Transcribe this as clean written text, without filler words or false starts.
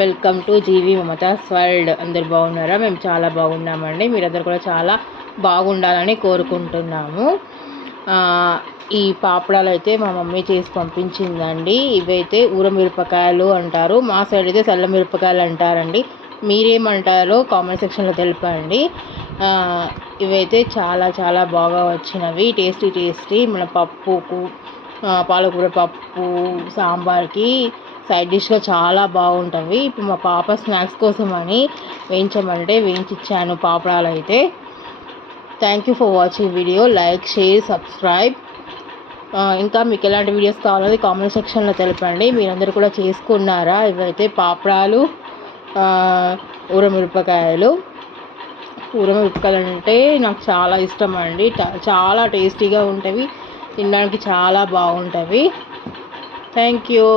Welcome to Jeevi Mamata's world. అందరు బాగున్నారా? మేము చాలా బాగున్నామండి. మీరందరూ కూడా చాలా బాగుండాలని కోరుకుంటున్నాము. ఈ పాపడాలు అయితే మా మమ్మీ చేసి పంపించిందండి. ఇవైతే ఊరమిరపకాయలు అంటారు, మా సైడ్ అయితే చల్ల మిరపకాయలు అంటారండి. మీరేమంటారో కామెంట్ సెక్షన్లో తెలపండి. ఇవైతే చాలా చాలా బాగా వచ్చినవి, టేస్టీ మన పప్పుకు, పాలకూర పప్పు, సాంబార్కి సైడ్ డిష్గా చాలా బాగుంటుంది. ఇప్పుడు మా పాప స్నాక్స్ కోసం అని వేయించమంటే వేయించిచ్చాను పాపడాలు అయితే. Thank you for watching video. Like, share, subscribe. ఇంకా మీకు ఎలాంటి వీడియోస్ కావాలని కామెంట్ సెక్షన్లో తెలపండి. మీరందరూ కూడా చేసుకున్నారా? ఇవైతే పాపడాలు, ఊరమిరపకాయలు అంటే నాకు చాలా ఇష్టం అండి. చాలా టేస్టీగా ఉంటాయి, తినడానికి చాలా బాగుంటుంది. Thank you.